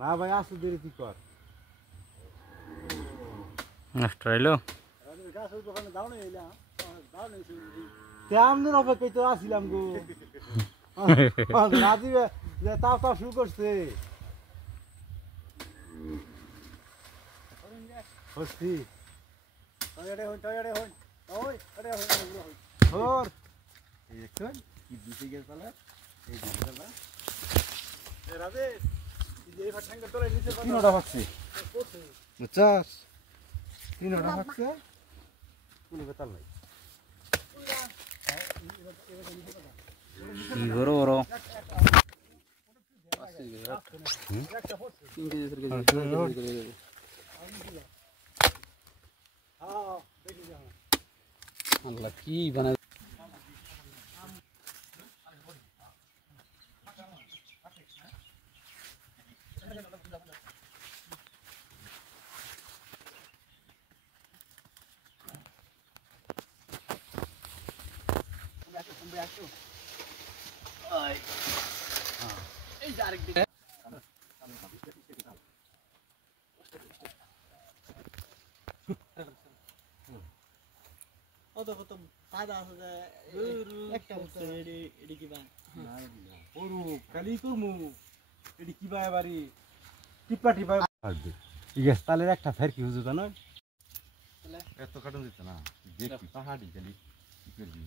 না ভাই আসু দেরি কি কর নষ্ট হইলো তেমন অপেক্ষায় তো আসিলাম গো রাজীব তাও তাও শুরু করছে তিনটা ভাগছে বুঝছস তিনটা ভাগছে কোনো বেতাল নাই কি বড় বড় আল্লাহ কি বানায় তাহলে একটা ফের কি হুজুর জানো এত কাটন দিত না দেখি পাহাড়ি খালি কি করবি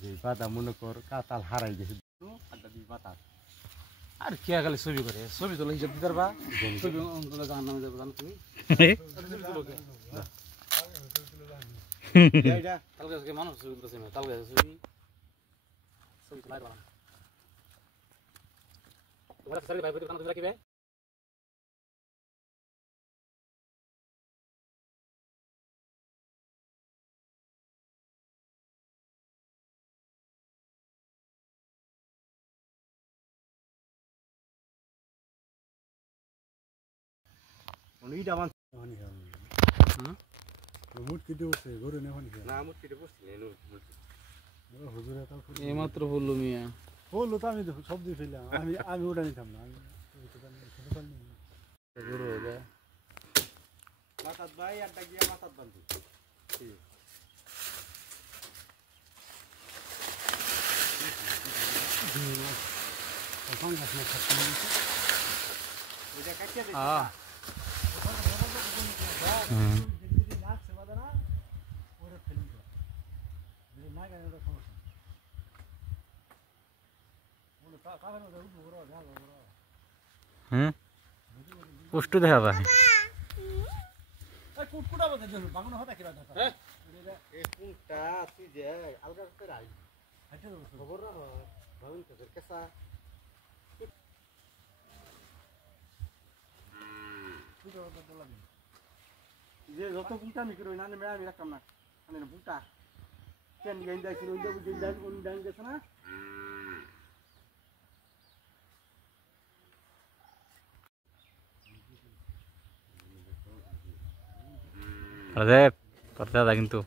যে বাদা মনে কর কাতাল হারাই গেছে বাতাস আর কে খালি ছবি করে ছবি তোলা হিসাব দিতে পারবা ছবি গান নামে যাবো জানো তুমি তালগাছে মানুষ ছবি তুলতেছে না তালগাছে ছবি ছবি তোলাই বানাম তোমরা সারি ভাই বন্ধু তোমরা কি ভাই উনিটা মান মুট কেটে বসে গরু নেওয়া না মুট কেটে বসছিল হুজুরে তাও এইমাত্র বললো মিয়া বললো তো আমি সব দিয়ে ফেললাম আমি ওটা নিতাম না আমি গরু হয়ে যায় মাথাত ভাই আড্ডা গিয়ে মাথাত বান্ধি কষ্ট দেখা যায় যত বুটা আমি করি না আমি রাখতাম না বুটা কেন গেছে না আরে করতে দাদা কিন্তু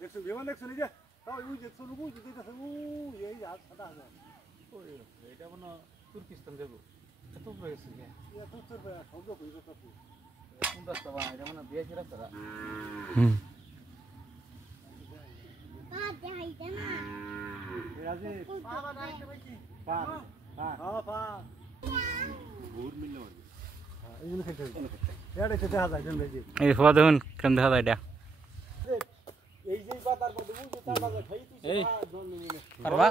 দেখছো বিমান দেখছো নিজে তাও ওই দেখছো ওই যেতেছে এই হাত সাদা আছে এটা মনে তুর্কিস্তান দেবো এত হয়ে গেছে এত তোর শব্দ কইছো তো কোন রাস্তা বা এটা মনে বিয়ে রাস্তা এই হওয়া দেখুন কেমন দেখা যায় এটা পারবা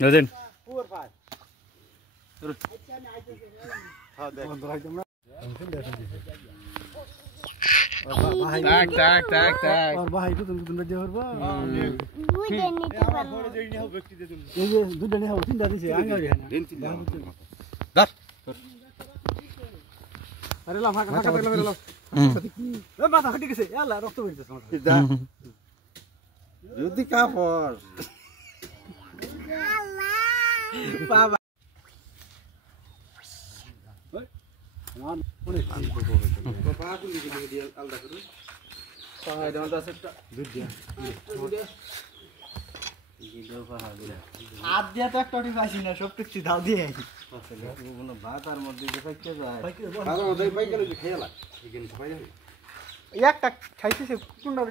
নদিন Tak tak tak tak. और भाई को तुम दे हरबा ये दूध नहीं हो तीन दादी से आगे आ रहा है दस अरे ला फाका फाका ला ला ए माथा हटी कैसे याला रक्त बेरते समझ युद्धि का पर बाबा হাত দিয়া তো একটা পাইছি না, সব টুকছি দাও দিয়ে ভাতার মধ্যে যে পাইকে যায় একটা খাইতেছে কোনটা